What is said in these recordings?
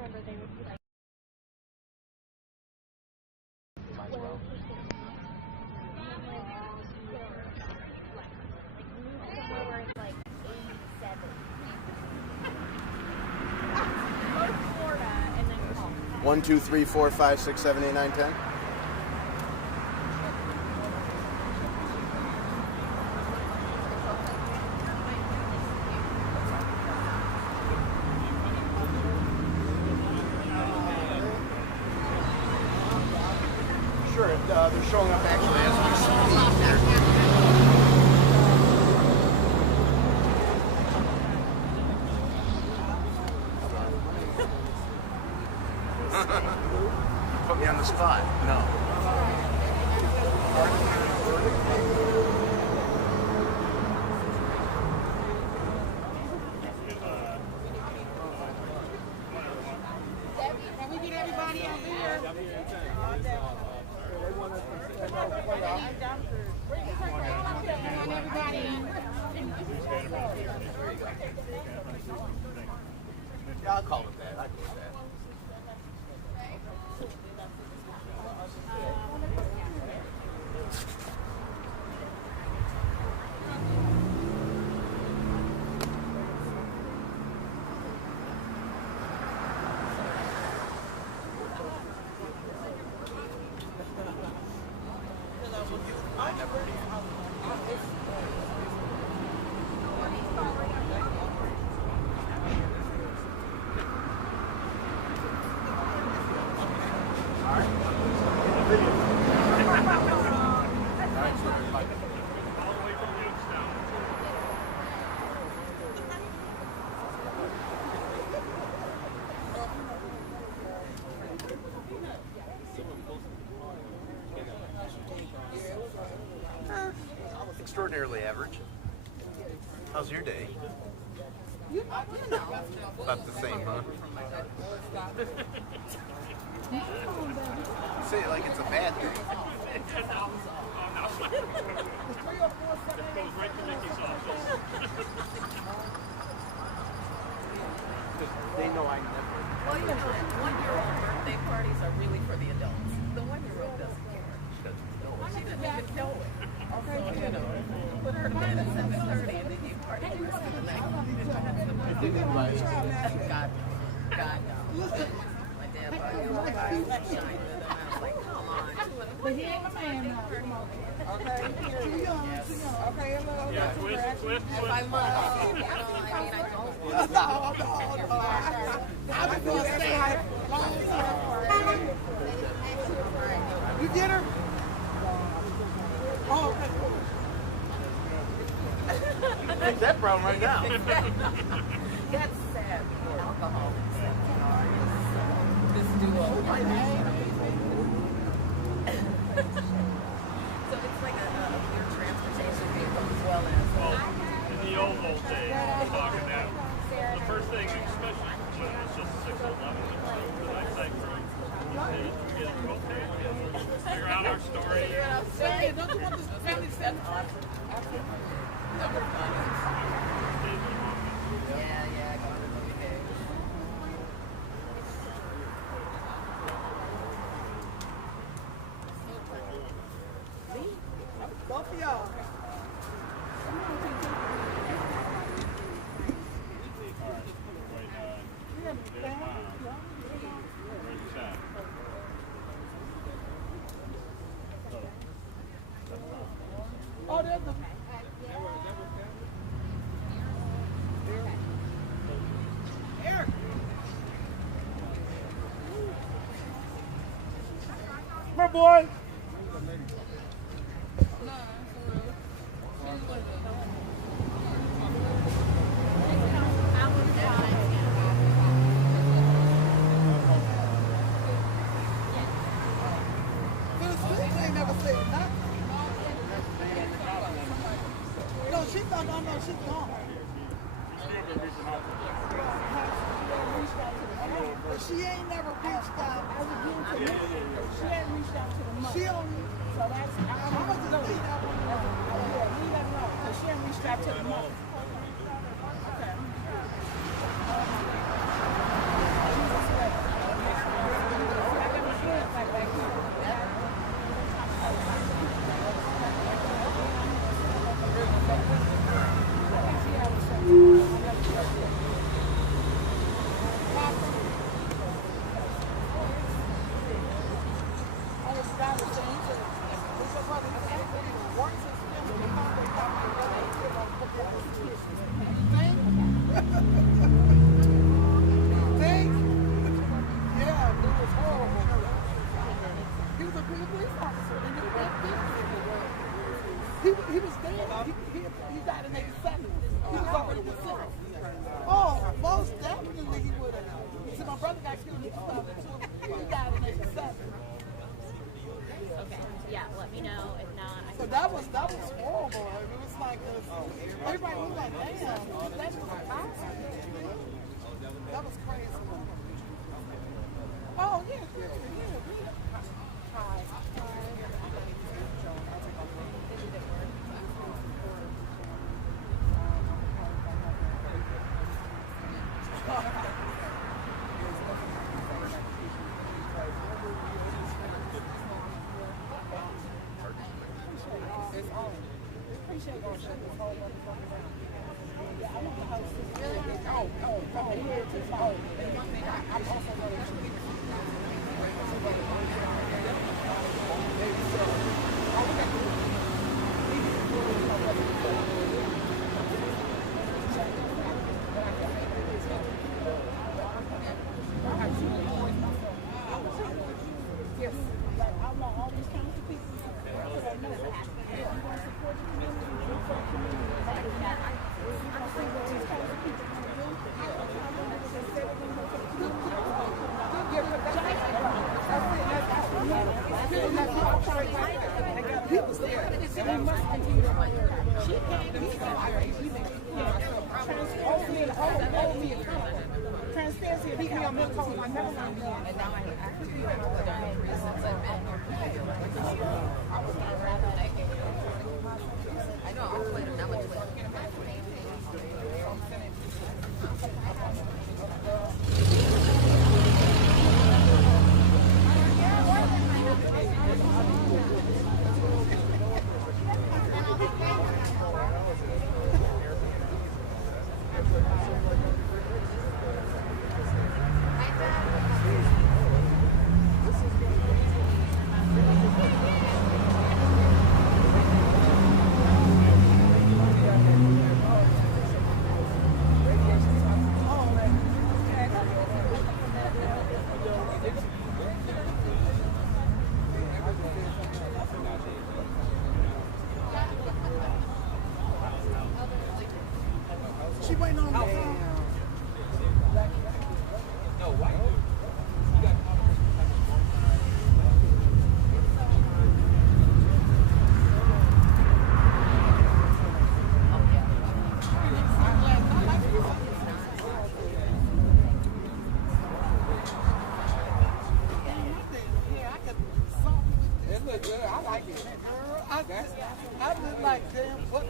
remember they would be like, somewhere it's like 87. Florida, and then 1, 2, 3, 4, 5, 6, 7, 8, 9, 10. Sure, they're showing up actually as we speak. Put me on the spot. No. Can we get everybody out here? Yeah, I'll call it that. I call it that. Extraordinarily average. How's your day? About the same, huh? You say it like it's a bad thing. Goes right to Nikki's office. They know I never. Well, you know, 1-year-old birthday parties are really for the adults. The 1-year-old doesn't care. She doesn't even know it. Also, you know, put her to bed at 7:30 and then you party the rest of the night. God knows. My dad bought you a fire and shine with him. I was like, come on. But he ain't my man now. Come on. Okay? Too young. Okay, hello. Yeah, twist. 5 months. You know, I mean, I don't. I've been doing that long time. You get her? Oh, okay. Fix that problem right now. That's sad. Alcoholics and artists. This duo. So it's like a pure transportation vehicle as well as. Well, in the old days, we're talking now. The first thing, especially when it's just 6-11, that I say, we get okay, figure out our story. Hey, don't you want this family set? Yeah, go to the movie day. Both of y'all. Oh, there's a... Eric. My boy! She's gone. But she ain't never reached out. I was getting to me. She hadn't reached out to the mother. She only. So that's. I'm going to just leave that one alone. Yeah, leave that alone. Because she hadn't reached out to the mother. Okay. yeah, let me know. If not, I So can that was horrible. I mean, it was like everybody was like, damn, that was awesome. That was crazy. Oh yeah, Hi. Appreciate you shutting this whole motherfucker down. Yeah, I want the host to here to follow. And one thing I'm also going to yes, like I want all these kinds of people because I know that if you want to support the community, you support the community. I see what these kinds of people want to do. People there. We must continue to fight. She came to me transparency, beat me on milk cold. I never learned that. And now I actually have done since I've been here. I know I'll play that much later. She waiting on me. It look good. I like it. I look like damn what?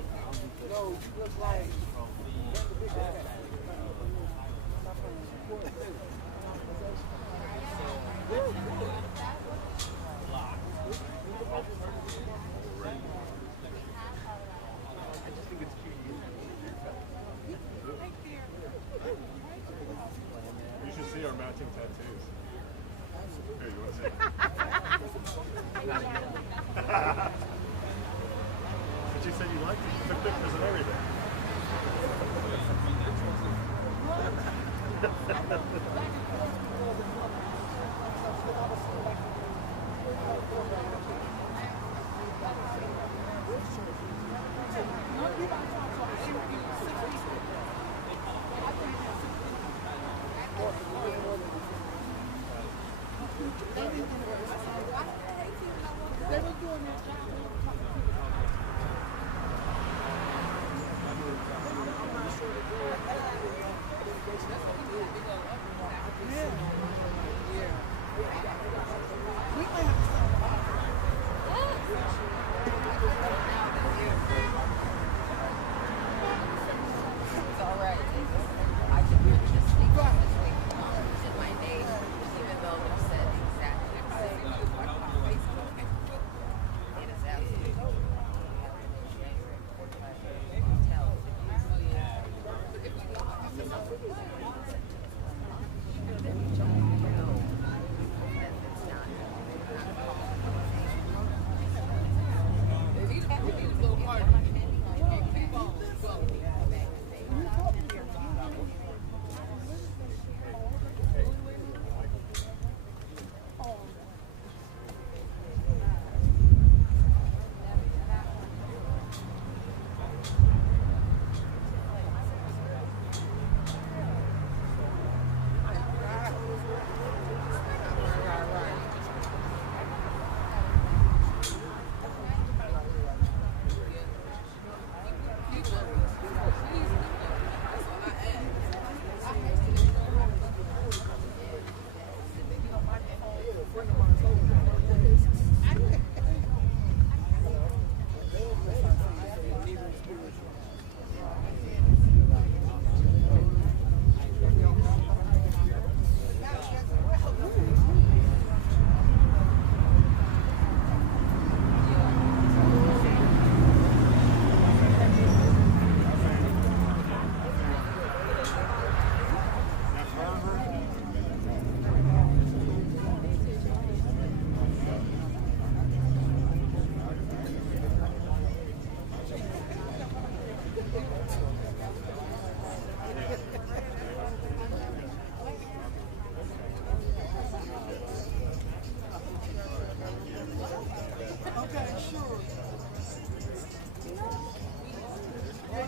No, you look like. You should see our matching tattoos. Here, you want to see? But you said you liked it. You took pictures and everything. They were doing their job. We might have to start.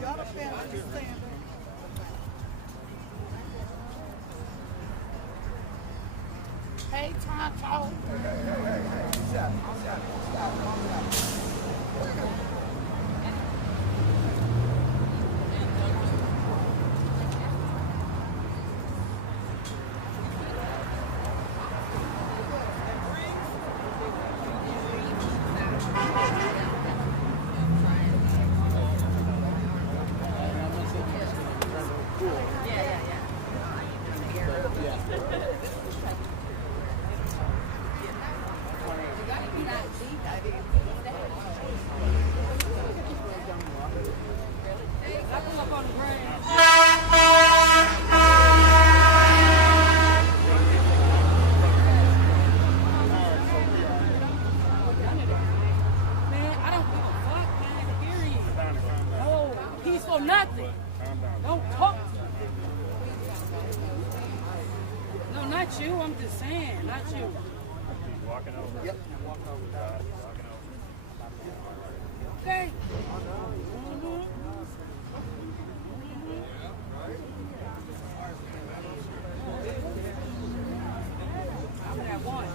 The other family is standing. Hey, Tonto. Nothing. Don't talk. No, not you. I'm just saying, not you. Walking over. Yep. Walking over. Okay. I'm at one.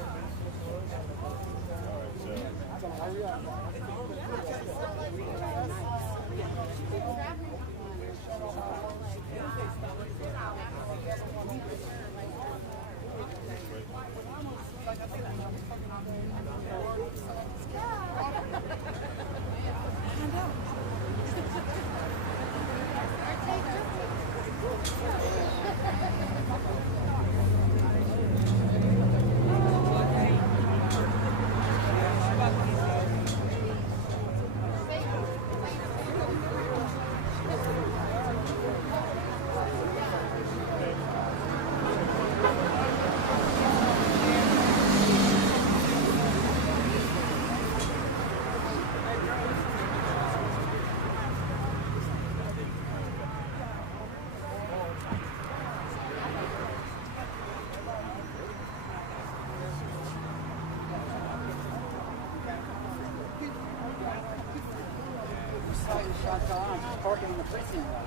Parking in the precinct lot.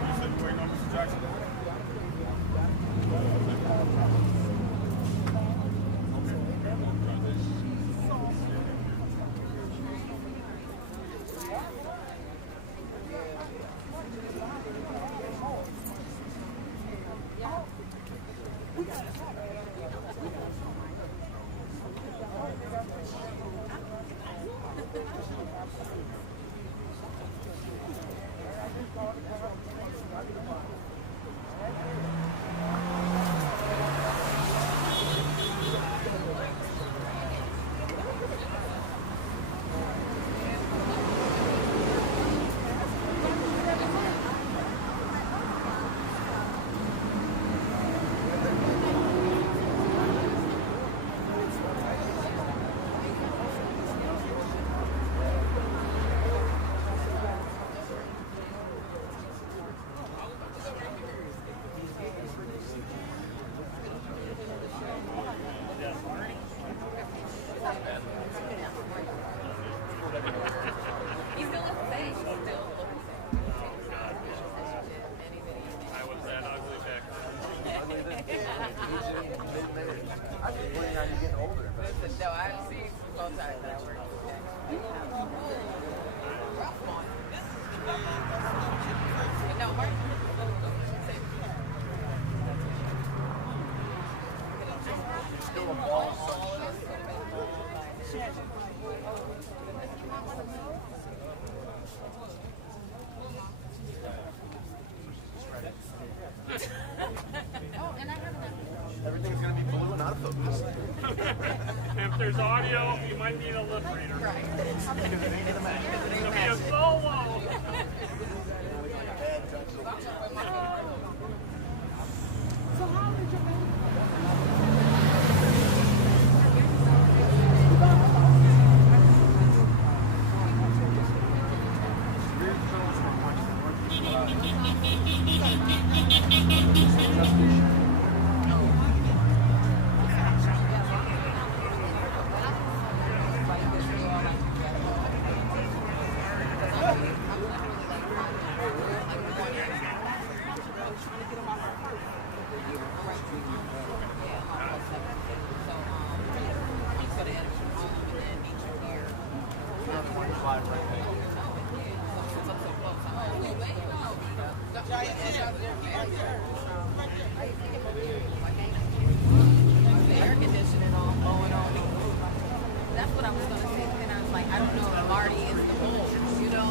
You said you're waiting on Mr. Jackson? No, I've seen both sides that I work with. No, Mark. Everything's going to be blue and out of focus. If there's audio, you might need a lip reader. Right. It's going to be a solo. So how did you slide right there. The air conditioning on, blowing on me. That's what I was going to say. And I was like, I don't know if Marty is the bull, you know?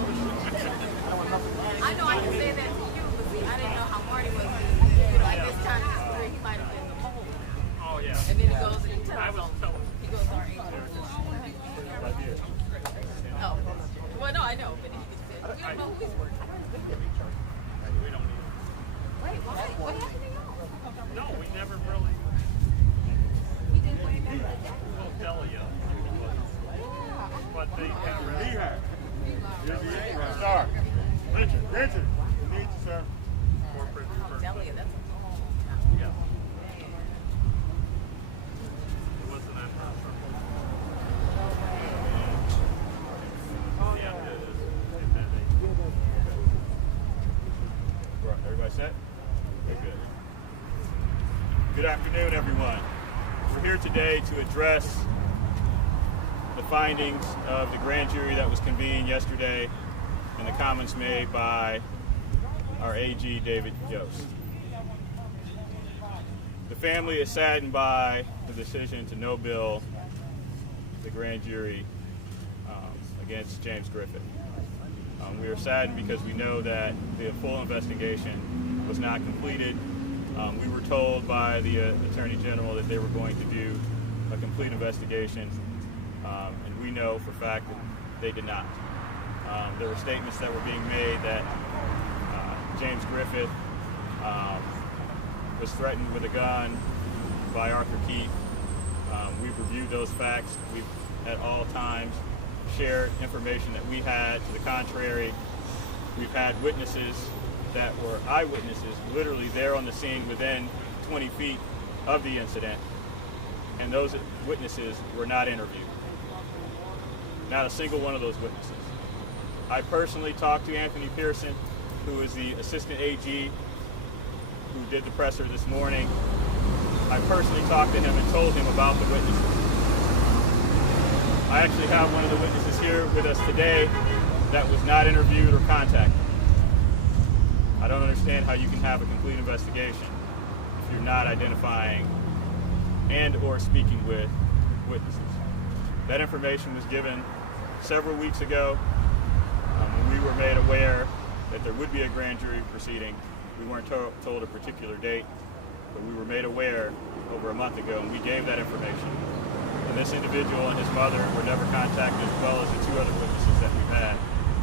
I know I can say that to you, but see, I didn't know how Marty was. You know, at this time in his career, he might have been the bull. Oh, yeah. And then he goes and he I tells was them. telling He goes, our agent. right here. Oh, well, no, I know, but he said, we don't know who he's working for. We don't need Wait, what happened to y'all? No, we never really He didn't wait back. will tell you. But they Sir. Richard. We need you, sir. corporate I'm telling you, that's a long Yeah. It wasn't that much. Yeah, it is. Right, everybody set? Okay, good. Good afternoon, everyone. We're here today to address the findings of the grand jury that was convened yesterday and the comments made by our AG, David Yost. The family is saddened by the decision to no bill the grand jury against James Griffith. We are saddened because we know that the full investigation was not completed. We were told by the Attorney General that they were going to do a complete investigation, and we know for a fact that they did not. There were statements that were being made that James Griffith was threatened with a gun by Arthur Keith. We've reviewed those facts. We've at all times shared information that we had to the contrary. We've had witnesses that were eyewitnesses, literally there on the scene within 20 feet of the incident, and those witnesses were not interviewed. Not a single one of those witnesses. I personally talked to Anthony Pearson, who is the assistant AG who did the presser this morning. I personally talked to him and told him about the witnesses. I actually have one of the witnesses here with us today that was not interviewed or contacted. I don't understand how you can have a complete investigation if you're not identifying and or speaking with witnesses. That information was given several weeks ago when we were made aware that there would be a grand jury proceeding. We weren't told a particular date, but we were made aware over a month ago, and we gave that information. And this individual and his mother were never contacted, as well as the two other witnesses that we've had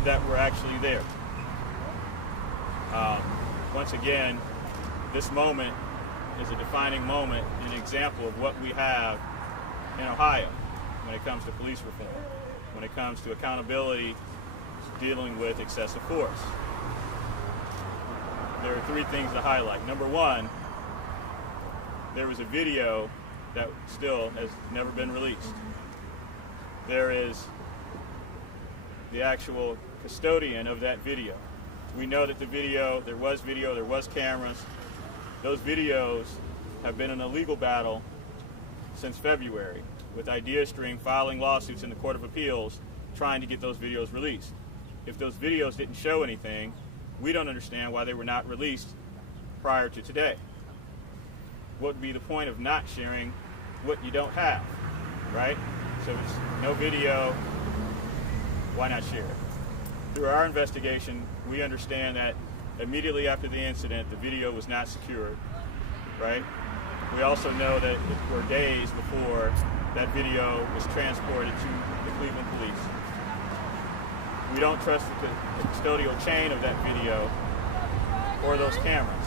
that were actually there. Once again, this moment is a defining moment, an example of what we have in Ohio when it comes to police reform, when it comes to accountability, dealing with excessive force. There are three things to highlight. Number one, there was a video that still has never been released. There is the actual custodian of that video. We know that there was cameras. Those videos have been in a legal battle since February, with IdeaStream filing lawsuits in the Court of Appeals trying to get those videos released. If those videos didn't show anything, we don't understand why they were not released prior to today. What would be the point of not sharing what you don't have, right? So it's no video, why not share it? Through our investigation, we understand that immediately after the incident, the video was not secured, right? We also know that it were days before that video was transported to the Cleveland police. We don't trust the custodial chain of that video or those cameras.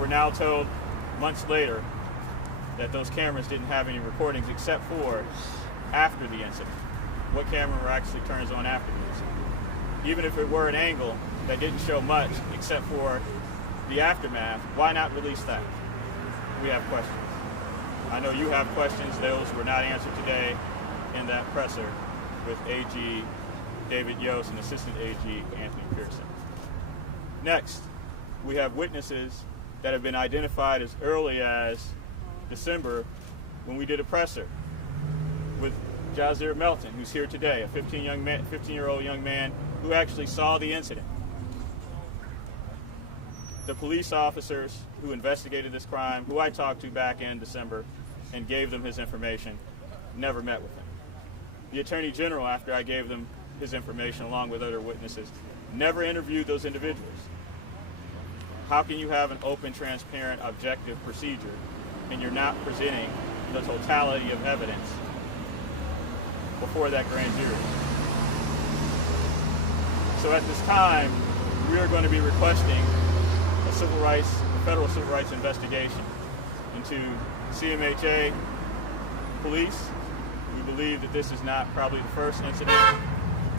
We're now told months later that those cameras didn't have any recordings except for after the incident. What camera actually turns on after the incident? Even if it were an angle that didn't show much except for the aftermath, why not release that? We have questions. I know you have questions. Those were not answered today in that presser with AG David Yost and Assistant AG Anthony Pearson. Next, we have witnesses that have been identified as early as December when we did a presser with Jazir Melton, who's here today, a 15-year-old young man who actually saw the incident. The police officers who investigated this crime, who I talked to back in December and gave them his information, never met with him. The Attorney General, after I gave them his information along with other witnesses, never interviewed those individuals. How can you have an open, transparent, objective procedure and you're not presenting the totality of evidence before that grand jury? So at this time, we are going to be requesting a federal civil rights investigation into CMHA police. We believe that this is not probably the first incident.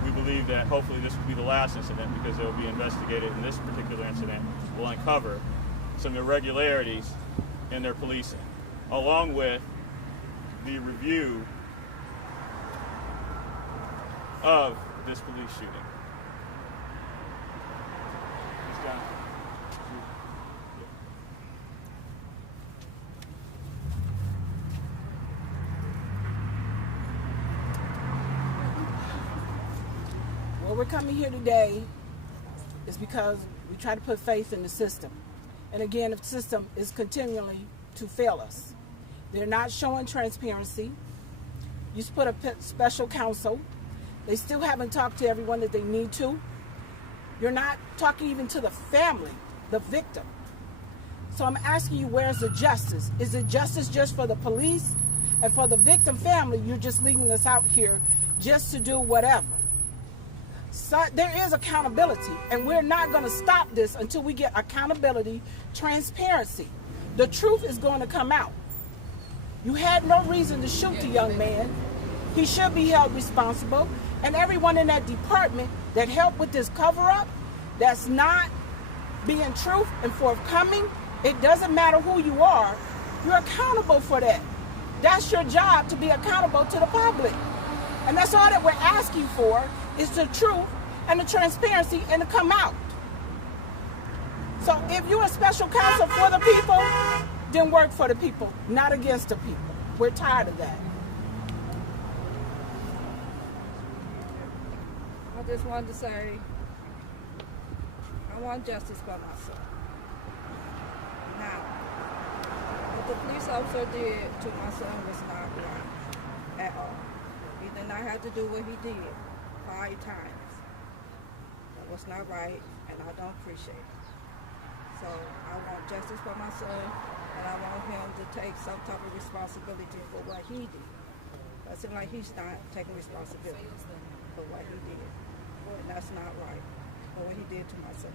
We believe that hopefully this will be the last incident, because it will be investigated, and this particular incident will uncover some irregularities in their policing, along with the review of this police shooting. Ms. Johnson. Well, we're coming here today is because we try to put faith in the system. And again, the system is continually to fail us. They're not showing transparency. You put a special counsel. They still haven't talked to everyone that they need to. You're not talking even to the family, the victim. So I'm asking you, where's the justice? Is it justice just for the police? And for the victim family, you're just leaving us out here just to do whatever. So there is accountability, and we're not going to stop this until we get accountability, transparency. The truth is going to come out. You had no reason to shoot the young man. He should be held responsible. And everyone in that department that helped with this cover-up, that's not being truth and forthcoming, it doesn't matter who you are, you're accountable for that. That's your job, to be accountable to the public. And that's all that we're asking for, is the truth and the transparency, and to come out. So if you're a special counsel for the people, then work for the people, not against the people. We're tired of that. I just wanted to say, I want justice for my son. Now, what the police officer did to my son was not right at all. He did not have to do what he did 5 times. That was not right, and I don't appreciate it. So I want justice for my son, and I want him to take some type of responsibility for what he did. It seems like he's not taking responsibility for what he did. And that's not right, for what he did to my son.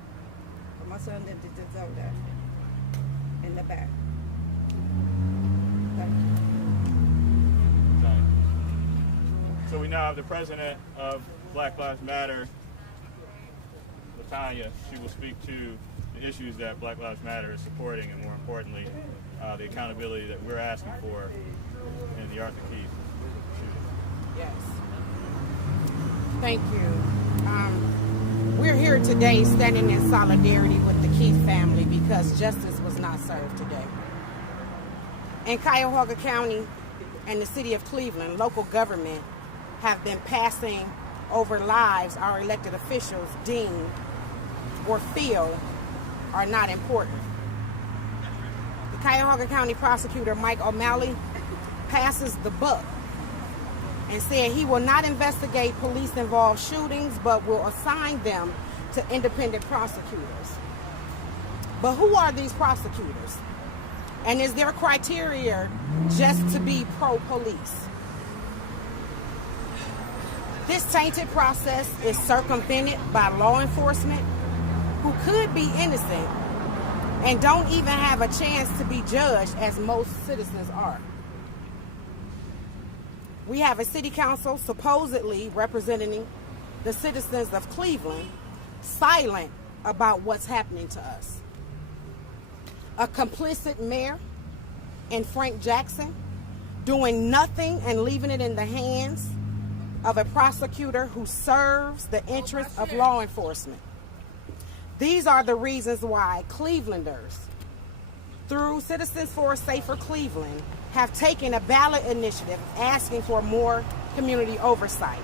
But my son didn't deserve that in the back. Thank you. So we now have the president of Black Lives Matter, LaTanya. She will speak to the issues that Black Lives Matter is supporting, and more importantly, the accountability that we're asking for in the Arthur Keith shooting. Yes. Thank you. We're here today standing in solidarity with the Keith family because justice was not served today. In Cuyahoga County and the city of Cleveland, local government have been passing over lives our elected officials deem or feel are not important. The Cuyahoga County prosecutor, Mike O'Malley, passes the buck and said he will not investigate police-involved shootings, but will assign them to independent prosecutors. But who are these prosecutors? And is their criteria just to be pro-police? This tainted process is circumvented by law enforcement who could be innocent and don't even have a chance to be judged, as most citizens are. We have a city council supposedly representing the citizens of Cleveland silent about what's happening to us. A complicit mayor and Frank Jackson doing nothing and leaving it in the hands of a prosecutor who serves the interests of law enforcement. These are the reasons why Clevelanders, through Citizens for a Safer Cleveland, have taken a ballot initiative asking for more community oversight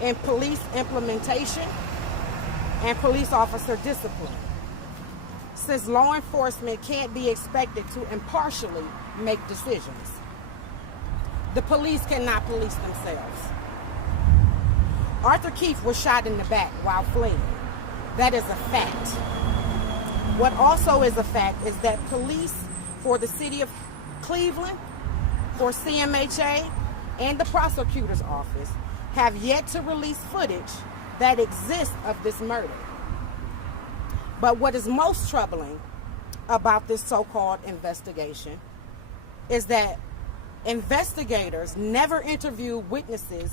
in police implementation and police officer discipline, since law enforcement can't be expected to impartially make decisions. The police cannot police themselves. Arthur Keefe was shot in the back while fleeing. That is a fact. What also is a fact is that police for the city of Cleveland, for CMHA, and the prosecutor's office have yet to release footage that exists of this murder. But what is most troubling about this so-called investigation is that investigators never interview witnesses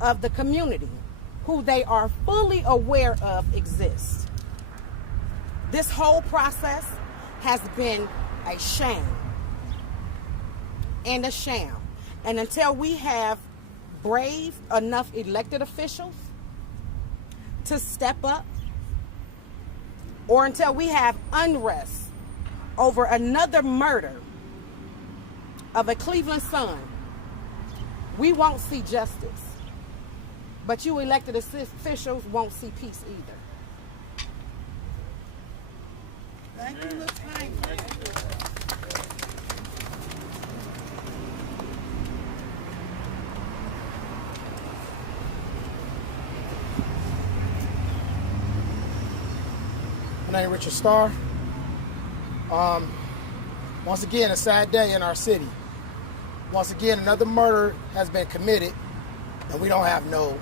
of the community who they are fully aware of exist. This whole process has been a shame and a sham. And until we have brave enough elected officials to step up, or until we have unrest over another murder of a Cleveland son, we won't see justice. But you elected officials won't see peace either. Thank you, Ms. Hank. My name is Richard Starr. Once again, a sad day in our city. Once again, another murder has been committed, and we don't have no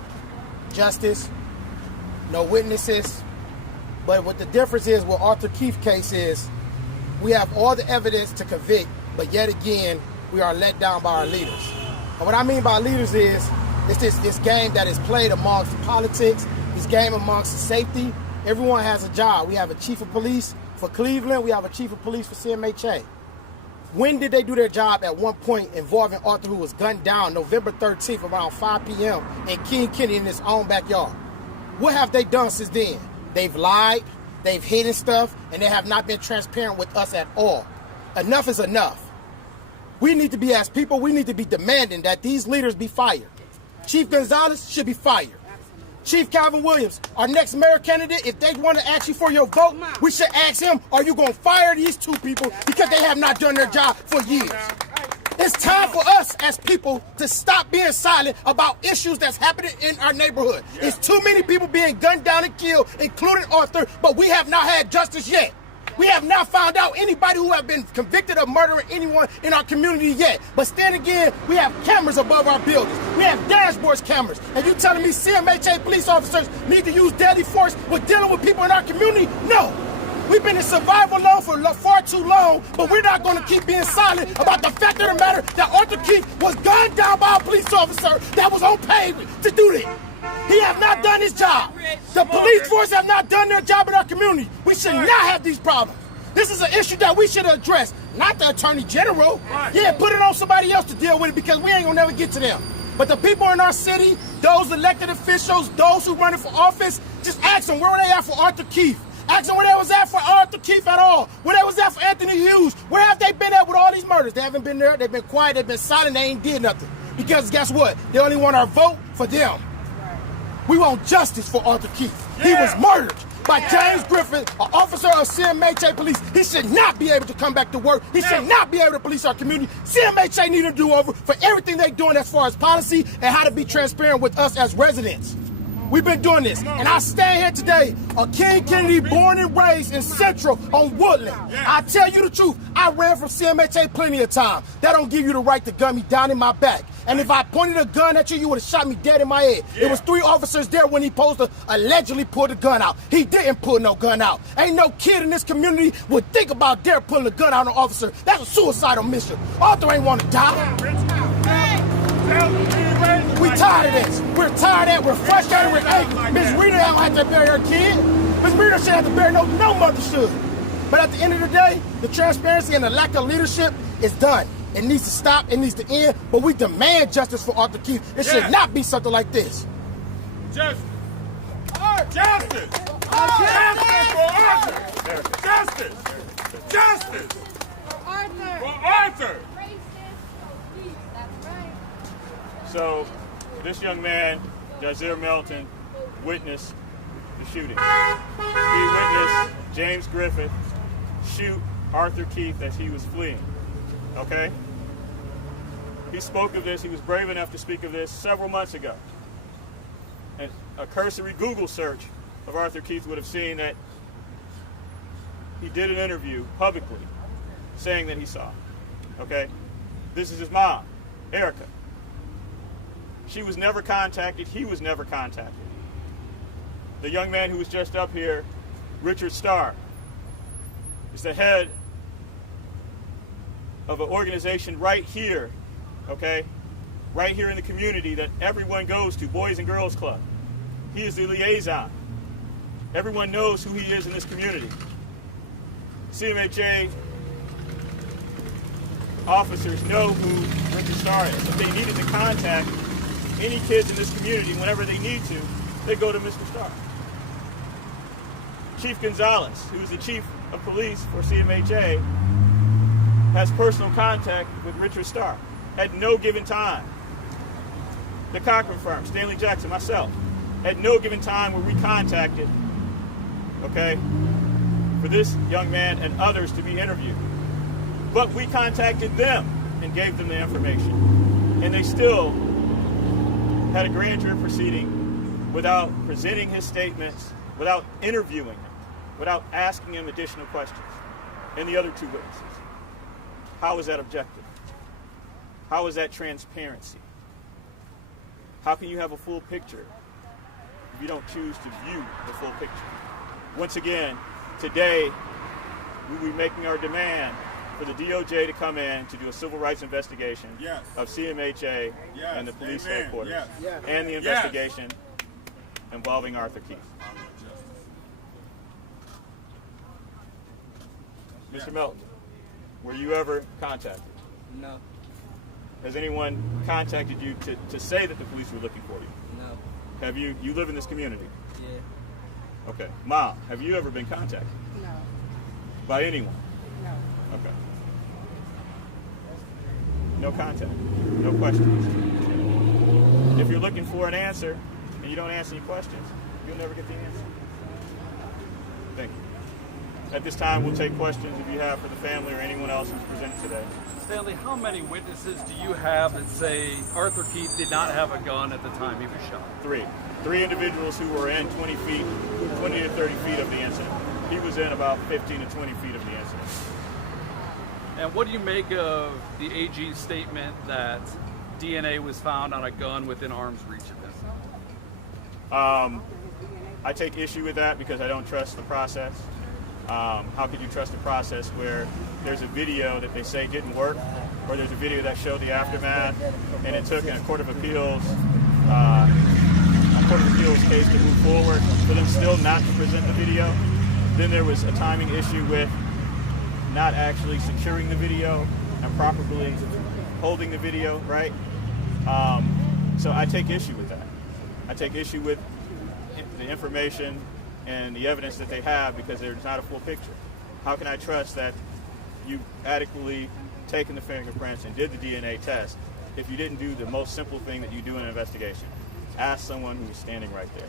justice, no witnesses. But what the difference is with Arthur Keefe case is we have all the evidence to convict, but yet again, we are let down by our leaders. And what I mean by leaders is it's this game that is played amongst politics, this game amongst safety. Everyone has a job. We have a chief of police for Cleveland. We have a chief of police for CMHA. When did they do their job at one point involving Arthur, who was gunned down November 13th around 5 p.m. in King Kennedy in his own backyard? What have they done since then? They've lied, they've hidden stuff, and they have not been transparent with us at all. Enough is enough. We need to be, as people, we need to be demanding that these leaders be fired. Chief Gonzalez should be fired. Chief Calvin Williams, our next mayor candidate, if they want to ask you for your vote, we should ask him, are you going to fire these two people because they have not done their job for years? It's time for us as people to stop being silent about issues that's happening in our neighborhood. It's too many people being gunned down and killed, including Arthur, but we have not had justice yet. We have not found out anybody who have been convicted of murdering anyone in our community yet. But then again, we have cameras above our buildings. We have dashboards cameras. And you telling me CMHA police officers need to use deadly force with dealing with people in our community? No. We've been in survival mode for far too long, but we're not going to keep being silent about the fact of the matter that Arthur Keefe was gunned down by a police officer that was on pavement to do this. He have not done his job. The police force have not done their job in our community. We should not have these problems. This is an issue that we should address, not the Attorney General. Yeah, put it on somebody else to deal with it because we ain't gonna never get to them. But the people in our city, those elected officials, those who running for office, just ask them where were they at for Arthur Keefe. Ask them where they was at for Arthur Keefe at all. Where they was at for Anthony Hughes. Where have they been at with all these murders? They haven't been there. They've been quiet. They've been silent. They ain't did nothing. Because guess what? They only want our vote for them. We want justice for Arthur Keefe. Yeah. He was murdered by James Griffiths, an officer of CMHA police. He should not be able to come back to work. He should not be able to police our community. CMHA need a do-over for everything they're doing as far as policy and how to be transparent with us as residents. We've been doing this. And I stand here today, a King Kennedy born and raised in Central on Woodland. I tell you the truth, I ran from CMHA plenty of time. That don't give you the right to gun me down in my back. And if I pointed a gun at you, you would have shot me dead in my head. It was 3 officers there when he supposed to allegedly pull the gun out. He didn't pull no gun out. Ain't no kid in this community would think about dare pulling a gun out on an officer. That's a suicidal mission. Arthur ain't want to die. We tired of this. We're tired of it. We're frustrated. We're angry. Miss Rita don't have to bury her kid. Miss Rita shouldn't have to bury no mother should. But at the end of the day, the transparency and the lack of leadership is done. It needs to stop. It needs to end. But we demand justice for Arthur Keefe. It should not be something like this. Justice. Justice. Justice for Arthur. Justice. Justice. Arthur. For Arthur. That's right. So This young man, Jazir Melton, witnessed the shooting. He witnessed James Griffiths shoot Arthur Keith as he was fleeing. Okay? He spoke of this, he was brave enough to speak of this several months ago. And a cursory Google search of Arthur Keith would have seen that he did an interview publicly saying that he saw. Okay? This is his mom, Erica. She was never contacted, he was never contacted. The young man who was just up here, Richard Starr, is the head of an organization right here, okay? Right here in the community that everyone goes to, Boys and Girls Club. He is the liaison. Everyone knows who he is in this community. CMHA officers know who Richard Starr is. If they needed to contact any kids in this community whenever they need to, they go to Mr. Starr. Chief Gonzalez, who's the chief of police for CMHA, has personal contact with Richard Starr at no given time. The Cochran firm, Stanley Jackson, myself, at no given time were we contacted, okay, for this young man and others to be interviewed. But we contacted them and gave them the information. And they still had a grand jury proceeding without presenting his statements, without interviewing him, without asking him additional questions, and the other two witnesses. How is that objective? How is that transparency? How can you have a full picture if you don't choose to view the full picture? Once again, today, we will be making our demand for the DOJ to come in to do a civil rights investigation of CMHA and the police headquarters, and the investigation involving Arthur Keith. Mr. Melton, were you ever contacted? No. Has anyone contacted you to say that the police were looking for you? No. Have you live in this community? Yeah. Okay. Mom, have you ever been contacted? No. By anyone? No. Okay. No contact. No questions. If you're looking for an answer and you don't answer any questions, you'll never get the answer. Thank you. At this time, we'll take questions if you have for the family or anyone else who's presented today. Stanley, how many witnesses do you have that say Arthur Keith did not have a gun at the time he was shot? Three individuals who were in 20 to 30 feet of the incident. He was in about 15 to 20 feet of the incident. And what do you make of the AG's statement that DNA was found on a gun within arm's reach of him? I take issue with that because I don't trust the process. How could you trust a process where there's a video that they say didn't work, or there's a video that showed the aftermath, and it took a court of appeals case to move forward for them still not to present the video? Then there was a timing issue with not actually securing the video and properly holding the video, right? So I take issue with that. I take issue with the information and the evidence that they have because there's not a full picture. How can I trust that you adequately taken the fingerprints and did the DNA test if you didn't do the most simple thing that you do in an investigation? Ask someone who was standing right there.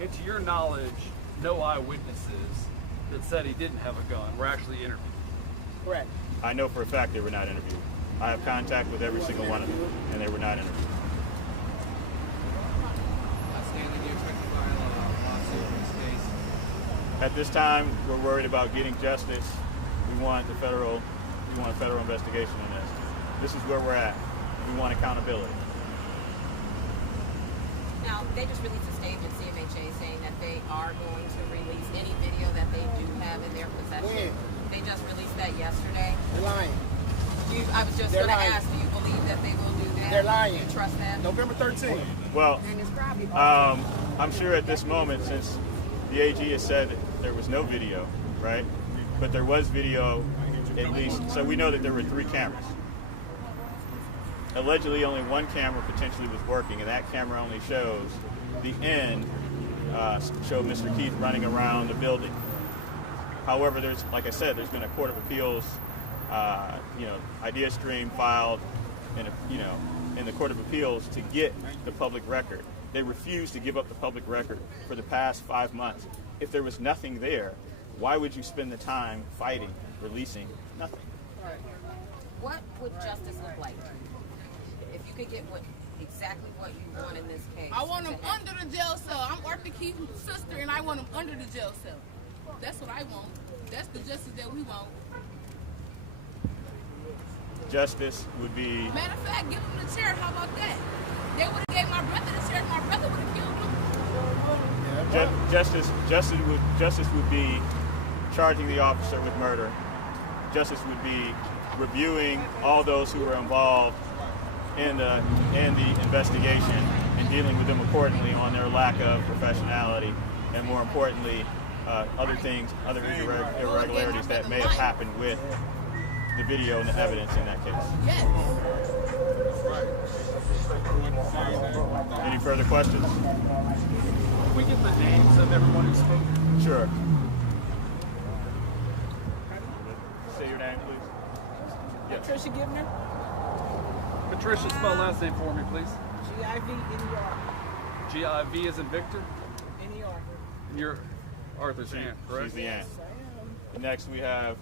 And to your knowledge, no eyewitnesses that said he didn't have a gun were actually interviewed. Correct. I know for a fact they were not interviewed. I have contact with every single one of them, and they were not interviewed. Stanley, do you expect to file a lawsuit in this case? At this time, we're worried about getting justice. We want a federal investigation in this. This is where we're at. We want accountability. Now, they just released a statement, CMHA, saying that they are going to release any video that they do have in their possession. They just released that yesterday. They're lying. I was just going to ask, do you believe that they will do that? They're lying. Do you trust that? November 13th. Well, I'm sure at this moment, since the AG has said that there was no video, right? But there was video at least, so we know that there were 3 cameras. Allegedly, only one camera potentially was working, and that camera only shows the end, showed Mr. Keith running around the building. However, there's, like I said, there's been a Court of Appeals, idea stream filed, and in the Court of Appeals to get the public record. They refused to give up the public record for the past 5 months. If there was nothing there, why would you spend the time fighting, releasing nothing? What would justice look like if you could get exactly what you want in this case? I want him under the jail cell. I'm Arthur Keith's sister, and I want him under the jail cell. That's what I want. That's the justice that we want. Justice would be... Matter of fact, give him the chair. How about that? They would have gave my brother the chair. My brother would have killed him. Justice would be charging the officer with murder. Justice would be reviewing all those who were involved in the investigation and dealing with them accordingly on their lack of professionality, and more importantly, other irregularities that may have happened with the video and the evidence in that case. Yes. Any further questions? Can we get the names of everyone who spoke? Sure. Say your name, please. Yes. Patricia Gibner. Patricia, spell last name for me, please. G-I-V-N-E-R. G-I-V as in Victor? N-E-R. And you're Arthur's aunt, correct? She's the aunt. Next we have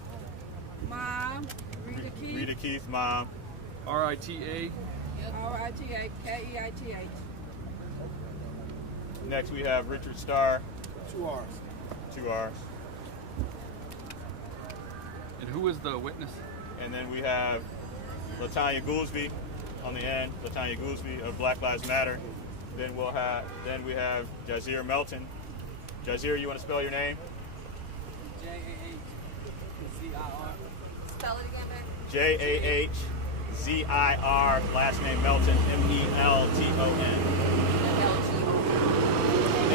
Mom, Rita Keith. Rita Keith, mom. R-I-T-A. R-I-T-A-K-E-I-T-H. Next we have Richard Starr. 2 R's. 2 R's. And who is the witness? And then we have LaTanya Goolsby on the end. LaTanya Goolsby of Black Lives Matter. Then we have Jazir Melton. Jazir, you want to spell your name? J-A-H-Z-I-R. Spell it again, baby. J-A-H-Z-I-R, last name Melton, M-E-L-T-O-N.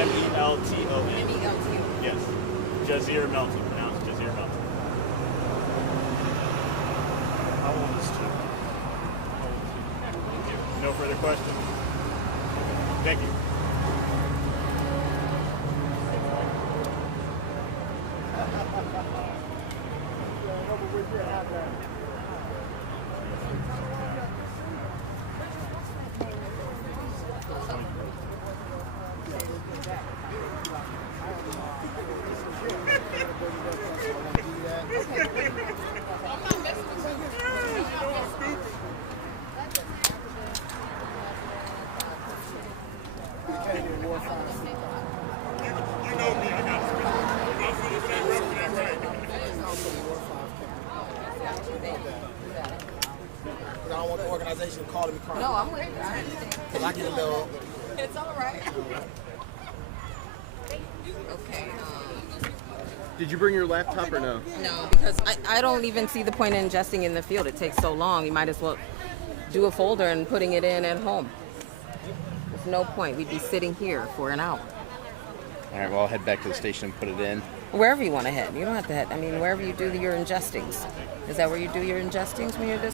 M-E-L-T-O-N. M-E-L-T-O-N. Yes. Jazir Melton, pronounced Jazir Melton. How old is she? No further questions? Thank you. I don't want the organization calling me crying. No, I'm with you. Because I get a little... It's all right. Okay. Did you bring your laptop or no? No, because I don't even see the point in ingesting in the field. It takes so long. You might as well do a folder and putting it in at home. There's no point. We'd be sitting here for an hour. All right, well, I'll head back to the station and put it in. Wherever you want to head. You don't have to head. I mean, wherever you do your ingestings. Is that where you do your ingestings when you're this